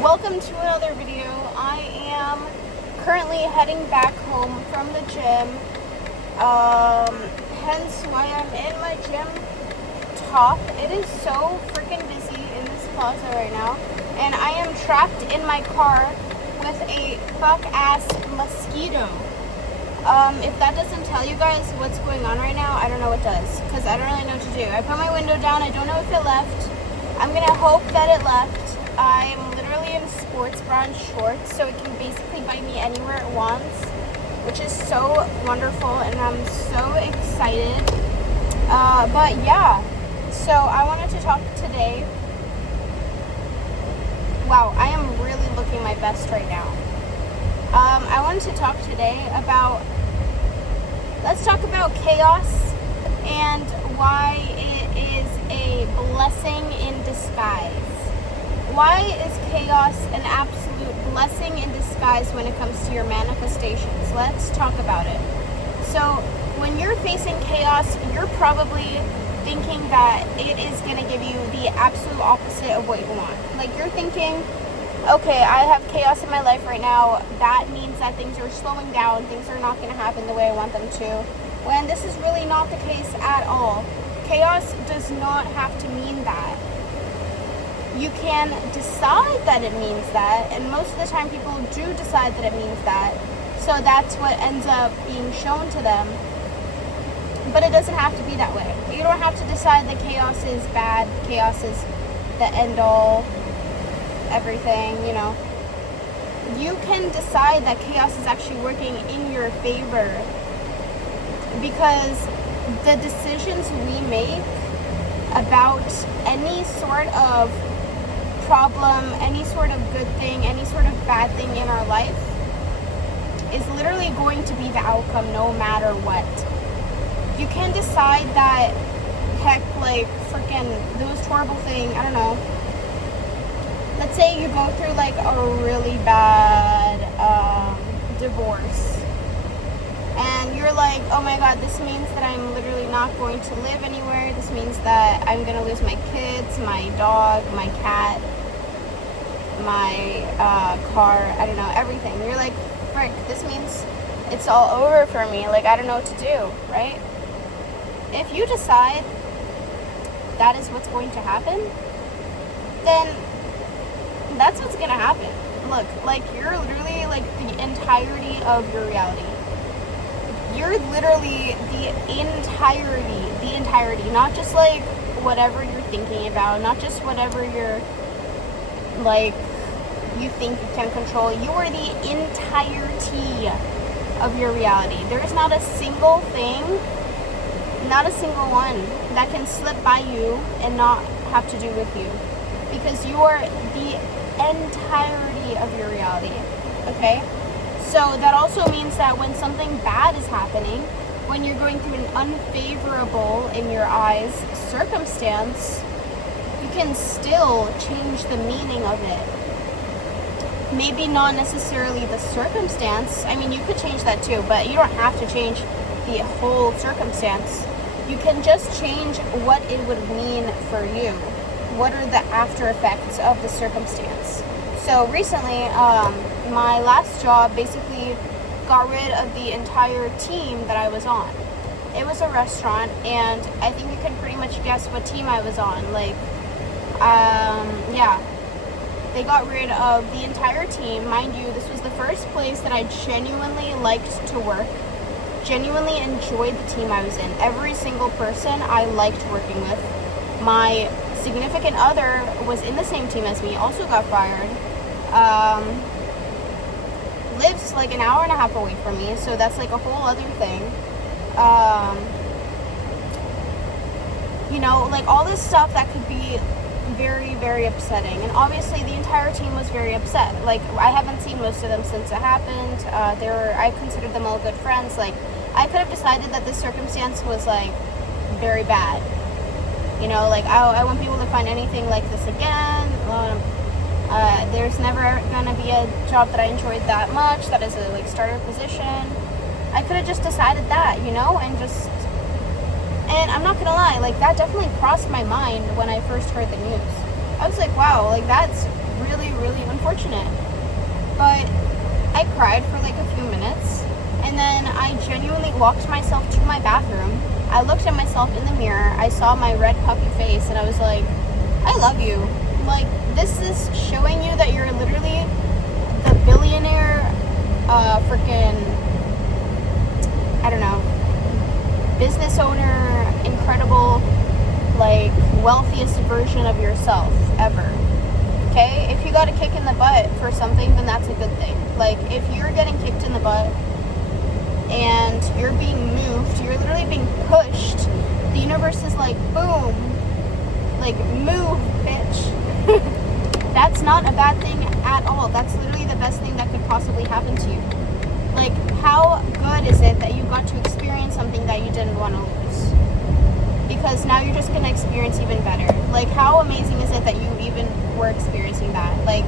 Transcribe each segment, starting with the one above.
Welcome to another video. I am currently heading back home from the gym, hence why I'm in my gym top. It is so freaking busy in this plaza right now, and I am trapped in my car with a fuck-ass mosquito. If that doesn't tell you guys what's going on right now, I don't know what does, because I don't really know what to do. I put my window down. I don't know if it left. I'm gonna hope that it left. I'm literally in sports bra and shorts, so it can basically bite me anywhere it wants, which is so wonderful, and I'm so excited. But yeah, so I wanted to talk today. Wow, I am really looking my best right now. I wanted to talk today about, let's talk about chaos and why it is a blessing in disguise. Why is chaos an absolute blessing in disguise when it comes to your manifestations? Let's talk about it. So when you're facing chaos, you're probably thinking that it is going to give you the absolute opposite of what you want. Like, you're thinking, okay, I have chaos in my life right now. That means that things are slowing down. Things are not going to happen the way I want them to. When this is really not the case at all. Chaos does not have to mean that. You can decide that it means that, and most of the time people do decide that it means that. So that's what ends up being shown to them. But it doesn't have to be that way. You don't have to decide that chaos is bad. Chaos is the end all, everything, you know. You can decide that chaos is actually working in your favor, because the decisions we make about any sort of problem, any sort of good thing, any sort of bad thing in our life is literally going to be the outcome no matter what. You can decide that, heck, like, freaking those horrible thing, I don't know. Let's say you go through like a really bad divorce, and you're like, oh my god, this means that I'm literally not going to live anywhere. This means that I'm gonna lose my kids, my dog, my cat, my car, I don't know, everything. You're like, frick, this means it's all over for me. Like, I don't know what to do, right? If you decide that is what's going to happen, then that's what's gonna happen. Look, like, you're literally like the entirety of your reality. You're literally the entirety, not just like whatever you're thinking about, not just whatever you're like you think you can control. You are the entirety of your reality. There is not a single thing, not a single one that can slip by you and not have to do with you, because you are the entirety of your reality. Okay? So that also means that when something bad is happening, when you're going through an unfavorable, in your eyes, circumstance, you can still change the meaning of it. Maybe not necessarily the circumstance. I mean, you could change that too, but you don't have to change the whole circumstance. You can just change what it would mean for you. What are the after effects of the circumstance? So recently, my last job basically got rid of the entire team that I was on. It was a restaurant, and I think you can pretty much guess what team I was on. Like, yeah, they got rid of the entire team. Mind you, this was the first place that I genuinely liked to work, genuinely enjoyed the team I was in. Every single person I liked working with. My significant other was in the same team as me, also got fired. Lives like an hour and a half away from me, so that's like a whole other thing. You know, like all this stuff that could be very, very upsetting. And obviously the entire team was very upset. Like, I haven't seen most of them since it happened. I considered them all good friends. Like, I could have decided that this circumstance was like very bad. You know, like, I won't be able to find anything like this again. There's never gonna be a job that I enjoyed that much, that is a like starter position. I could have just decided that, you know, and I'm not gonna lie, like, that definitely crossed my mind when I first heard the news. I was like, wow, like, that's really, really unfortunate. genuinely walked myself to my bathroom. I looked at myself in the mirror. I saw my red puffy face, and I was like, I love you. Like, this is showing you that you're literally the billionaire, freaking, I don't know, business owner, incredible, like, wealthiest version of yourself ever. Okay? If you got a kick in the butt for something, then that's a good thing. Like, if you're getting kicked in the butt and you're being moved, you're literally being pushed, the universe is like, boom, like, move, bitch. That's not a bad thing at all. That's literally the best thing that could possibly happen to you. Like, how good is it that you got to experience something that you didn't want to lose? Because now you're just going to experience even better. Like, how amazing is it that you even were experiencing that? Like,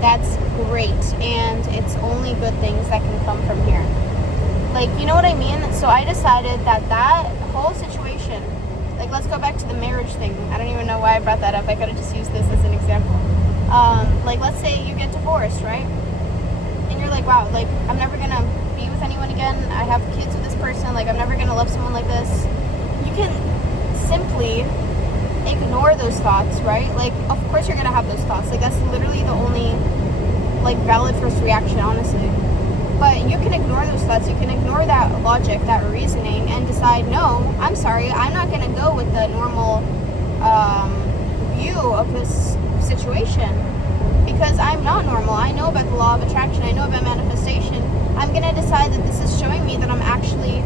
that's great, and it's only good things that can come from here. Like, you know what I mean? So I decided that whole situation, like, let's go back to the marriage thing. I don't even know why I brought that up. I could have just used this as an example. Like, let's say you get divorced, right? And you're like, wow, like, I'm never going to be with anyone again. I have kids with this person. Like, I'm never going to love someone like this. You can simply ignore those thoughts, right? Like, of course you're going to have those thoughts. Like, that's literally the only, like, valid first reaction, honestly. But you can ignore those thoughts. You can ignore that logic, that reasoning, and decide, no, I'm sorry, I'm not going to go with the normal view of this situation, because I'm not normal. I know about the law of attraction. I know about manifestation. I'm going to decide that this is showing me that I'm actually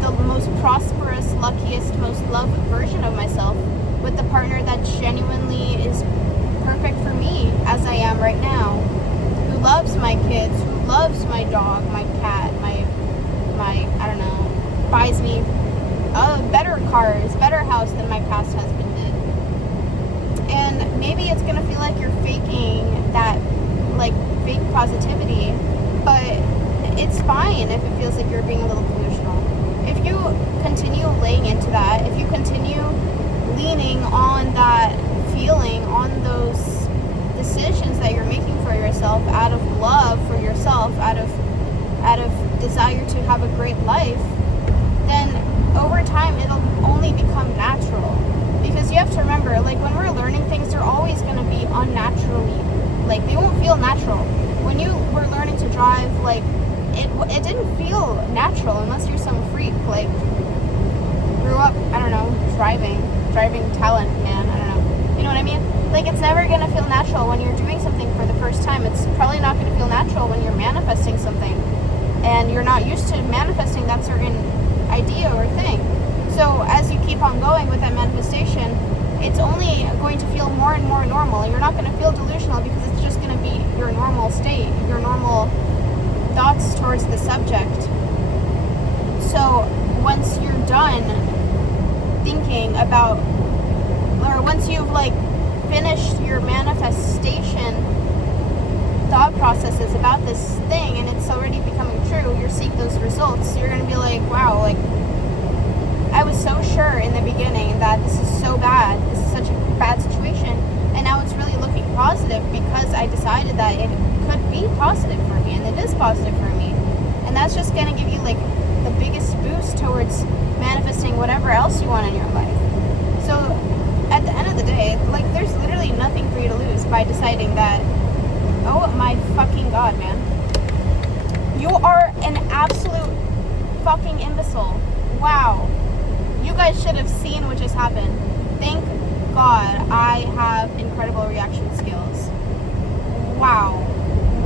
the most prosperous, luckiest, most loved version of myself, with the partner that genuinely is perfect for me as I am right now, who loves my kids, who loves my dog, my cat, my I don't know, buys me better cars, better house than my past husband did. And maybe it's gonna feel like you're faking that, like, fake positivity, but it's fine if it feels like you're being a little delusional. If you continue laying into that, if you continue leaning on that feeling, on those decisions that you're making for yourself out of love for yourself, out of desire to have a great life, then over time it'll only become natural. Because you have to remember, like, when we're learning things, they're always going to be unnaturally, like, they won't feel natural. When you were learning to drive, like, it didn't feel natural unless you're some freak, like, grew up, I don't know, driving talent, man, I don't know, you know what I mean? Like, it's never going to feel natural when you're doing something for the first time. It's probably not going to feel natural when you're manifesting something and you're not used to manifesting that certain idea or thing. So as you keep on going with that manifestation, it's only going to feel more and more normal. You're not going to feel delusional because it's just going to be your normal state, your normal thoughts towards the subject. So once you're done thinking about, or once you've, like, finished your manifestation thought processes about this thing and it's already becoming true, you're seeing those results, you're going to be like, wow, like, I was so sure in the beginning that this is so bad, this is such a bad situation, and now it's really looking positive because I decided that it could be positive for me, and it is positive for me. And that's just going to give you, like, the biggest boost towards manifesting whatever else you want in your life. So at the end of the day, like, there's literally nothing for you to lose by deciding that, oh my fucking god, man, you are an absolute fucking imbecile. Wow. You guys should have seen what just happened. Thank God I have incredible reaction skills. Wow.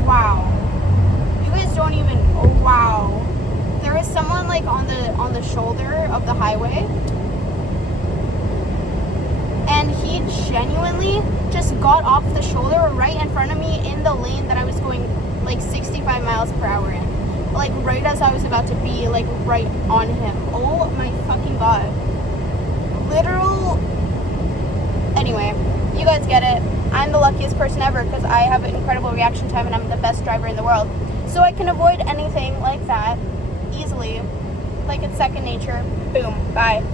Wow. You guys don't even, oh, wow. There was someone, like, on the shoulder of the highway, and he genuinely just got off the shoulder right in front of me in the lane that I was going, like, 65 miles per hour in. Like, right as I was about to be, like, right on him. Oh my fucking god. Literal. Anyway, you guys get it. I'm the luckiest person ever because I have an incredible reaction time and I'm the best driver in the world. So I can avoid anything like that easily. Like, it's second nature. Boom. Bye.